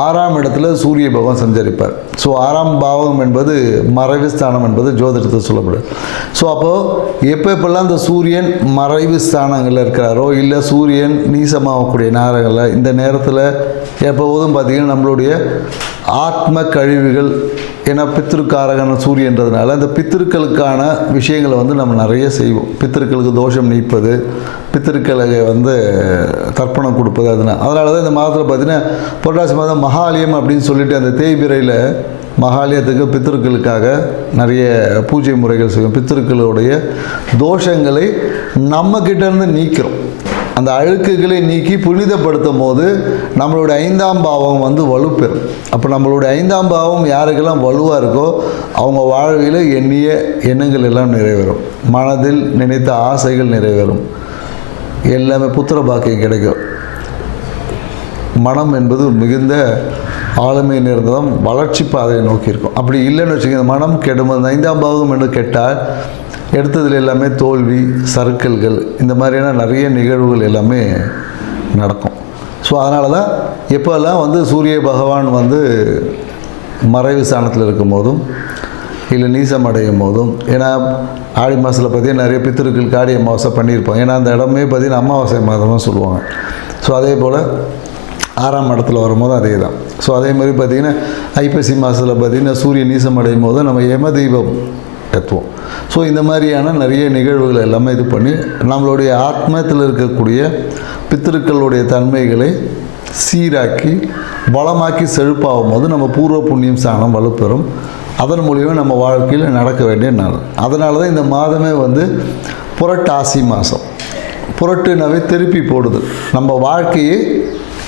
ஆறாம் இடத்துல சூரிய பகவான் சஞ்சரிப்பார். ஸோ ஆறாம் பாவம் என்பது மறைவு ஸ்தானம் என்பது ஜோதிடத்தில் சொல்லப்படும் ஸோ அப்போது எப்போ எப்பெல்லாம் இந்த சூரியன் மறைவு ஸ்தானங்களில் இருக்கிறாரோ இல்லை சூரியன் நீசமாகக்கூடிய நேரங்களில் இந்த நேரத்தில் எப்போதும் பார்த்திங்கன்னா நம்மளுடைய ஆத்ம கழிவுகள் ஏன்னா பித்திருக்காரகன சூரியன்றதுனால இந்த பித்திருக்களுக்கான விஷயங்களை வந்து நம்ம நிறைய செய்வோம். பித்திருக்களுக்கு தோஷம் நீப்பது பித்திருக்களுக்கு வந்து தர்ப்பணம் கொடுப்பது அதனால் அதனால தான் இந்த மாதத்தில் பார்த்திங்கன்னா புரட்டாசி மாதம் மகாலயம் அப்படின்னு சொல்லிட்டு அந்த தேய்பிரையில் மகாலயத்துக்கு பித்திருக்களுக்காக நிறைய பூஜை முறைகள் செய்யும் பித்திருக்களுடைய தோஷங்களை நம்மக்கிட்டேருந்து நீக்கிறோம். அந்த அழுக்குகளை நீக்கி புனிதப்படுத்தும் போது நம்மளுடைய ஐந்தாம் பாவம் வந்து வலுப்பெறும். அப்போ நம்மளுடைய ஐந்தாம் பாவம் யாருக்கெல்லாம் வலுவாக இருக்கோ அவங்க வாழ்வில் எண்ணிய எண்ணங்கள் எல்லாம் நிறைவேறும். மனதில் நினைத்த ஆசைகள் நிறைவேறும். எல்லாமே புத்திர பாக்கியம் கிடைக்கும். மனம் என்பது மிகுந்த ஆளுமை நிறந்ததும் வளர்ச்சி பாதையை நோக்கி இருக்கும். அப்படி இல்லைன்னு வச்சுக்கோங்க மனம் கெடும்போது ஐந்தாம் பாவகம் என்று கெட்டால் எடுத்ததில் எல்லாமே தோல்வி சறுக்கல்கள் இந்த மாதிரியான நிறைய நிகழ்வுகள் எல்லாமே நடக்கும். ஸோ அதனால தான் எப்போல்லாம் வந்து சூரிய பகவான் வந்து மறைவு ஸ்தானத்தில் இருக்கும் போதும் இல்லை நீசம் அடையும் போதும் ஏன்னா ஆடி மாதத்தில் பார்த்தீங்கன்னா நிறைய பித்திருக்கள் காடி அமாவாசை பண்ணியிருப்பாங்க ஏன்னா அந்த இடமே பார்த்தீங்கன்னா அமாவாசை மாதமாக சொல்லுவாங்க. ஸோ அதே போல் ஆறாம் இடத்துல வரும்போது அதே தான் ஸோ அதே மாதிரி பார்த்திங்கன்னா ஐப்பசி மாதத்தில் பார்த்திங்கன்னா சூரிய நீசம் அடையும் போது நம்ம யம தெய்வம் ஏற்றுவோம் ஸோ இந்த மாதிரியான நிறைய நிகழ்வுகள் எல்லாமே இது பண்ணி நம்மளுடைய ஆத்மத்தில் இருக்கக்கூடிய பித்திருக்களுடைய தன்மைகளை சீராக்கி வளமாக்கி செழிப்பாகும் போது நம்ம பூர்வ புண்ணியம் ஸ்தானம் வலுப்பெறும். அதன் மூலியமாக நம்ம வாழ்க்கையில் நடக்க வேண்டிய நாள். அதனால தான் இந்த மாதமே வந்து புரட்டாசி மாதம் புரட்டுனாவே திருப்பி போடுது. நம்ம வாழ்க்கையை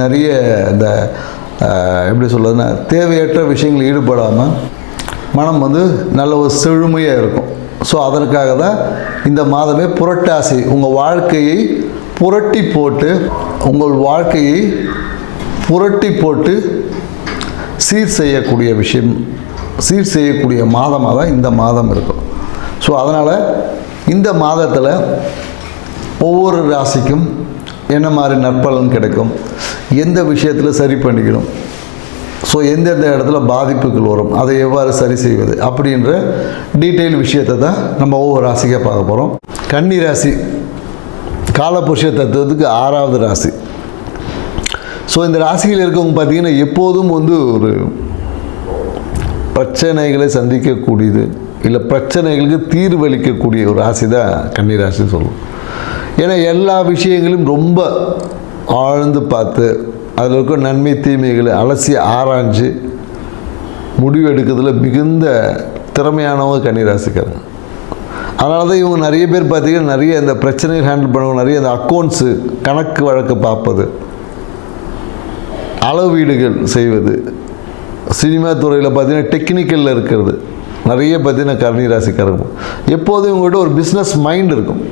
நிறைய இந்த எப்படி சொல்கிறதுன்னா தேவையற்ற விஷயங்கள் ஈடுபடாமல் மனம் வந்து நல்ல ஒரு செழுமையாக இருக்கும். ஸோ அதற்காக தான் இந்த மாதமே புரட்டாசி. உங்கள் வாழ்க்கையை புரட்டி போட்டு உங்கள் வாழ்க்கையை புரட்டி போட்டு சீர் செய்யக்கூடிய விஷயம் சீர் செய்யக்கூடிய மாதமாக தான் இந்த மாதம் இருக்கும். ஸோ அதனால் இந்த மாதத்தில் ஒவ்வொரு ராசிக்கும் என்ன மாதிரி நற்பலன் கிடைக்கும்? எந்த விஷயத்தில் சரி பண்ணிக்கணும்? ஸோ எந்தெந்த இடத்துல பாதிப்புகள் வரும்? அதை எவ்வாறு சரி செய்வது? அப்படின்ற டீட்டெயில் விஷயத்தை தான் நம்ம ஒவ்வொரு ராசிக்காக பார்க்க போகிறோம் கன்னி ராசி காலபுருஷ தத்துவத்துக்கு ஆறாவது ராசி. ஸோ இந்த ராசியில் இருக்கவங்க பார்த்தீங்கன்னா எப்போதும் வந்து ஒரு பிரச்சனைகளை சந்திக்கக்கூடியது இல்லை பிரச்சனைகளுக்கு தீர்வளிக்கக்கூடிய ஒரு ராசி தான் கன்னி ராசின்னு சொல்லுவோம். ஏன்னா எல்லா விஷயங்களும் ரொம்ப ஆழ்ந்து பார்த்து அதில் இருக்க நன்மை தீமைகளை அலசி ஆராய்ஞ்சு முடிவு எடுக்கிறதுல மிகுந்த திறமையானவங்க கன்னிராசிக்காரங்க. அதனால தான் இவங்க நிறைய பேர் பார்த்தீங்கன்னா நிறைய இந்த பிரச்சனைகள் ஹேண்டில் பண்ணுவாங்க நிறைய இந்த அக்கௌண்ட்ஸு கணக்கு வழக்கு பார்ப்பது அளவீடுகள் செய்வது சினிமா துறையில் பார்த்தீங்கன்னா டெக்னிக்கலில் இருக்கிறது. நிறைய பார்த்தீங்கன்னா கன்னி ராசிக்காரங்க எப்போதும் இவங்கள்ட்ட ஒரு பிஸ்னஸ் மைண்ட் இருக்கும்.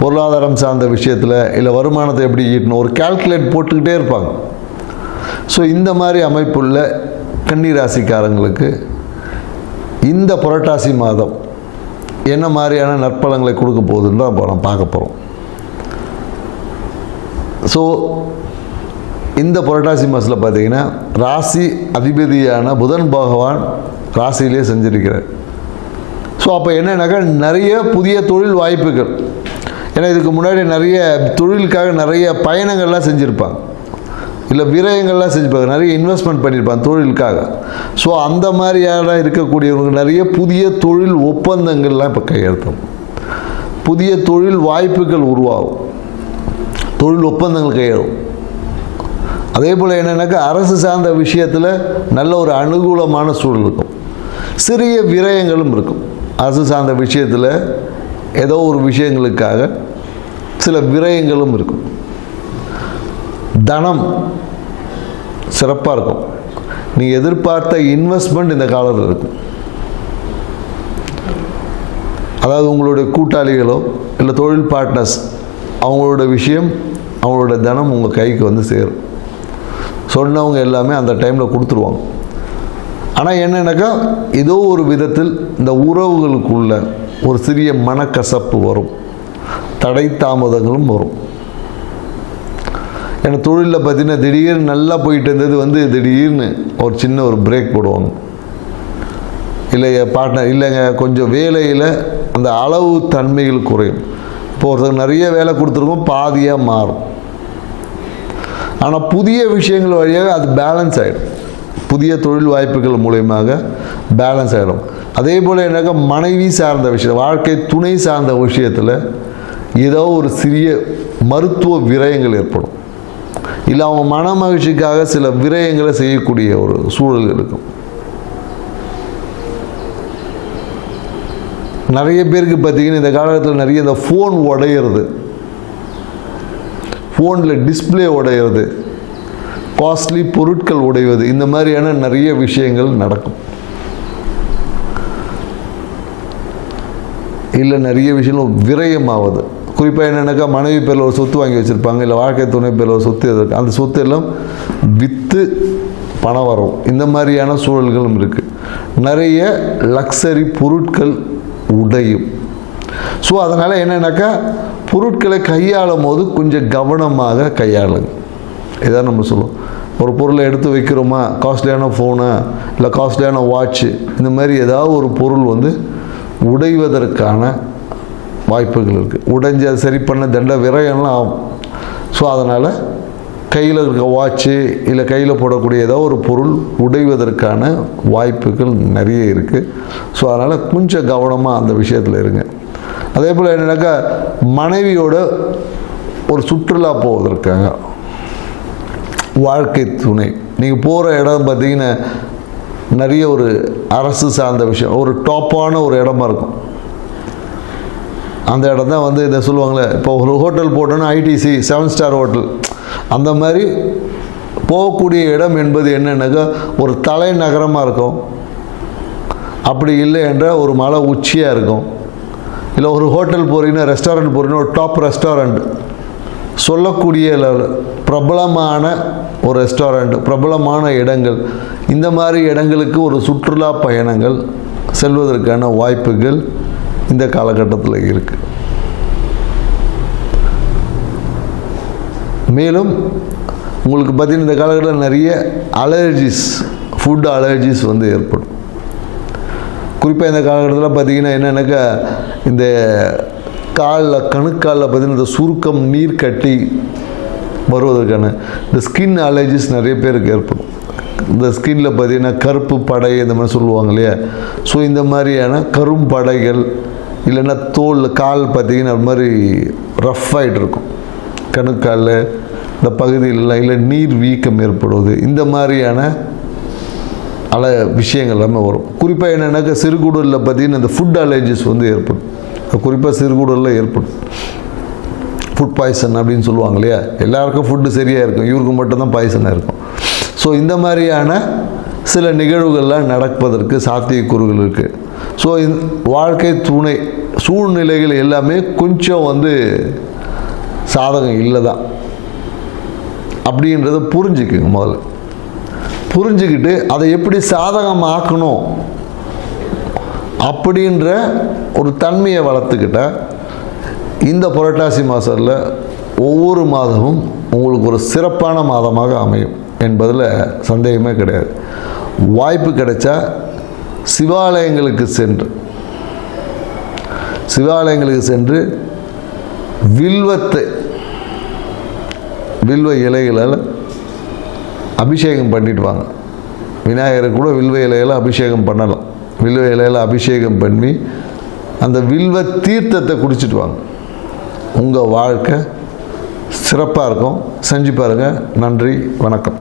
பொருளாதாரம் சார்ந்த விஷயத்தில் இல்லை வருமானத்தை எப்படி ஈட்டணும் ஒரு கால்குலேட் போட்டுக்கிட்டே இருப்பாங்க. ஸோ இந்த மாதிரி அமைப்புள்ள கன்னிராசிக்காரங்களுக்கு இந்த புரட்டாசி மாதம் என்ன மாதிரியான நற்பலங்களை கொடுக்க போகுதுன்னு தான் நம்ம பார்க்க போகிறோம் ஸோ இந்த புரட்டாசி மாதத்தில் பார்த்தீங்கன்னா ராசி அதிபதியான புதன் பகவான் ராசியிலே செஞ்சிருக்கிறார். ஸோ அப்போ என்னன்னாக்கா நிறைய புதிய தொழில் வாய்ப்புகள். ஏன்னா இதுக்கு முன்னாடி நிறைய தொழிலுக்காக நிறைய பயணங்கள்லாம் செஞ்சுருப்பாங்க. இல்லை விரயங்கள்லாம் செஞ்சுப்பாங்க நிறைய இன்வெஸ்ட்மெண்ட் பண்ணியிருப்பாங்க தொழிலுக்காக. ஸோ அந்த மாதிரியான இருக்கக்கூடியவங்க நிறைய புதிய தொழில் ஒப்பந்தங்கள்லாம் இப்போ கையெழுத்தும். புதிய தொழில் வாய்ப்புகள் உருவாகும். தொழில் ஒப்பந்தங்கள் கையெழும் அதே போல் என்னென்னாக்கா அரசு சார்ந்த விஷயத்தில் நல்ல ஒரு அனுகூலமான சூழல் இருக்கும். சிறிய விரயங்களும் இருக்கும். அரசு சார்ந்த விஷயத்தில் ஏதோ ஒரு விஷயங்களுக்காக சில விரயங்களும் இருக்கும். தனம் சிறப்பாக இருக்கும். நீங்கள் எதிர்பார்த்த இன்வெஸ்ட்மெண்ட் இந்த காலத்தில் இருக்கும். அதாவது உங்களுடைய கூட்டாளிகளோ இல்லை தொழில் பார்ட்னர்ஸ் அவங்களோட விஷயம் அவங்களோட தனம் உங்கள் கைக்கு வந்து சேரும். சொன்னவங்க எல்லாமே அந்த டைமில் கொடுத்துருவாங்க. ஆனால் என்னென்னாக்கா ஏதோ ஒரு விதத்தில் இந்த உறவுகளுக்குள்ள ஒரு சிறிய மனக்கசப்பு வரும். தடை தாமதங்களும் வரும். ஏன்னா தொழிலில் பார்த்தீங்கன்னா திடீர்னு நல்லா போயிட்டு இருந்தது வந்து திடீர்னு ஒரு சின்ன ஒரு பிரேக் போடுவாங்க. இல்லைங்க பார்ட்னர் இல்லைங்க கொஞ்சம் வேலையில் அந்த அளவு தன்மைகள் குறையும். இப்போ ஒருத்தர் நிறைய வேலை கொடுத்துருக்கோம் பாதியாக மாறும். ஆனால் புதிய விஷயங்கள் வழியாக அது பேலன்ஸ் ஆகிடும் புதிய தொழில் வாய்ப்புகள் மூலயமாக பேலன்ஸ் ஆகிடும் அதே போல் என்னக்கா மனைவி சார்ந்த விஷயம் வாழ்க்கை துணை சார்ந்த விஷயத்தில் ஏதோ ஒரு சிறிய மருத்துவ விரயங்கள் ஏற்படும். இல்லை அவங்க மன மகிழ்ச்சிக்காக சில விரயங்களை செய்யக்கூடிய ஒரு சூழல் இருக்கும். நிறைய பேருக்கு பார்த்தீங்கன்னா இந்த காலகட்டத்தில் நிறைய இந்த ஃபோன் உடையிறது. ஃபோனில் டிஸ்பிளே உடையிறது. காஸ்ட்லி பொருட்கள் உடைவது இந்த மாதிரியான நிறைய விஷயங்கள் நடக்கும். இல்லை நிறைய விஷயங்கள் விரயமாவது. குறிப்பாக என்னென்னாக்கா மனைவி பேரில் ஒரு சொத்து வாங்கி வச்சுருப்பாங்க இல்லை வாழ்க்கை துணை பேரில் ஒரு சொத்து எது அந்த சொத்து எல்லாம் விற்று பணம் வரும் இந்த மாதிரியான சூழல்களும் இருக்குது நிறைய லக்ஸரி பொருட்கள் உடையும். ஸோ அதனால் என்னென்னாக்கா பொருட்களை கையாளும் போது கொஞ்சம் கவனமாக கையாளுங்க. இதான் நம்ம சொல்லுவோம். ஒரு பொருளை எடுத்து வைக்கிறோமா? காஸ்ட்லியான ஃபோனு இல்லை காஸ்ட்லியான வாட்ச்சு இந்த மாதிரி ஏதாவது ஒரு பொருள் வந்து உடைவதற்கான வாய்ப்புகள் இருக்குது உடைஞ்சு அதை சரி பண்ண தண்ட விரயம்லாம் ஆகும். ஸோ அதனால் கையில் இருக்க வாட்ச்சு இல்லை கையில் போடக்கூடிய ஏதோ ஒரு பொருள் உடைவதற்கான வாய்ப்புகள் நிறைய இருக்குது ஸோ அதனால் கொஞ்சம் கவனமாக அந்த விஷயத்தில் இருங்க. அதே போல் என்னென்னாக்கா மனைவியோட ஒரு சுற்றுலா போவதற்காக வாழ்க்கை துணை. நீங்கள் போகிற இடம் பார்த்தீங்கன்னா நிறைய ஒரு அரசு சார்ந்த விஷயம். ஒரு டாப்பான ஒரு இடமா இருக்கும். அந்த இடம் தான் வந்து இதை சொல்லுவாங்களே இப்போ ஒரு ஹோட்டல் போட்டோன்னா ஐடிசி செவன் ஸ்டார் ஹோட்டல் அந்த மாதிரி போகக்கூடிய இடம் என்பது என்னென்னாக்கா ஒரு தலைநகரமாக இருக்கும். அப்படி இல்லை என்ற ஒரு மலை உச்சியாக இருக்கும். இல்லை ஒரு ஹோட்டல் போகிறீங்கன்னா ரெஸ்டாரண்ட் போகிறீங்கன்னா ஒரு டாப் ரெஸ்டாரண்ட் சொல்லக்கூடிய பிரபலமான ஒரு ரெஸ்டாரண்ட் பிரபலமான இடங்கள். இந்த மாதிரி இடங்களுக்கு ஒரு சுற்றுலா பயணங்கள் செல்வதற்கான வாய்ப்புகள் இந்த காலகட்டத்தில் இருக்குது மேலும் உங்களுக்கு பார்த்தீங்கன்னா இந்த காலகட்டத்தில் நிறைய அலர்ஜிஸ் ஃபுட் அலர்ஜிஸ் வந்து ஏற்படும். குறிப்பாக இந்த காலகட்டத்தில் பார்த்தீங்கன்னா என்னென்னாக்கா இந்த காலில் கணுக்காலில் பார்த்தீங்கன்னா இந்த சுருக்கம் நீர் கட்டி வருவதற்கான இந்த ஸ்கின் அலர்ஜிஸ் நிறைய பேருக்கு ஏற்படும். இந்த ஸ்கின்ல பார்த்தீங்கன்னா கருப்பு படை இந்த மாதிரி சொல்லுவாங்க இல்லையா? ஸோ இந்த மாதிரியான கரும்படைகள் இல்லைன்னா தோல் கால் பார்த்தீங்கன்னா அது மாதிரி ரஃப் ஆகிட்டு இருக்கும். கணுக்காலில் இந்த பகுதியிலலாம் இல்லை நீர் வீக்கம் ஏற்படுவது இந்த மாதிரியான அல விஷயங்கள் எல்லாமே வரும். குறிப்பாக என்னென்னாக்கா சிறுகுடலில் பார்த்தீங்கன்னா இந்த ஃபுட் அலர்ஜிஸ் வந்து ஏற்படும். குறிப்பாக சிறுகுடலில் ஏற்படும். ஃபுட் பாய்சன் அப்படின்னு சொல்லுவாங்க இல்லையா? எல்லாருக்கும் ஃபுட்டு சரியாக இருக்கும். இவருக்கு மட்டும்தான் பாய்சனாக இருக்கும். ஸோ இந்த மாதிரியான சில நிகழ்வுகள்லாம் நடப்பதற்கு சாத்தியக்கூறுகள் இருக்குது ஸோ இந்த வாழ்க்கை துணை சூழ்நிலைகள் எல்லாமே கொஞ்சம் வந்து சாதகம் இல்லை தான் அப்படின்றத புரிஞ்சுக்குங்க முதல்ல. புரிஞ்சுக்கிட்டு அதை எப்படி சாதகமாக்கணும்? அப்படின்ற ஒரு தன்மையை வளர்த்துக்கிட்டால் இந்த புரட்டாசி மாதத்தில் ஒவ்வொரு மாதமும் உங்களுக்கு ஒரு சிறப்பான மாதமாக அமையும் என்பதில் சந்தேகமே கிடையாது. வாய்ப்பு கிடைச்சா சிவாலயங்களுக்கு சென்று சிவாலயங்களுக்கு சென்று வில்வத்தை வில்வ இலைகளால் அபிஷேகம் பண்ணிட்டு வாங்க. விநாயகருக்கு கூட வில்வ இலைகளை அபிஷேகம் பண்ணலாம். வில்வ இலையில் அபிஷேகம் பண்ணி அந்த வில்வ தீர்த்தத்தை குடிச்சிட்டு வாங்க. உங்கள் வாழ்க்கை சிறப்பாக இருக்கும். செஞ்சு பாருங்கள் நன்றி. வணக்கம்.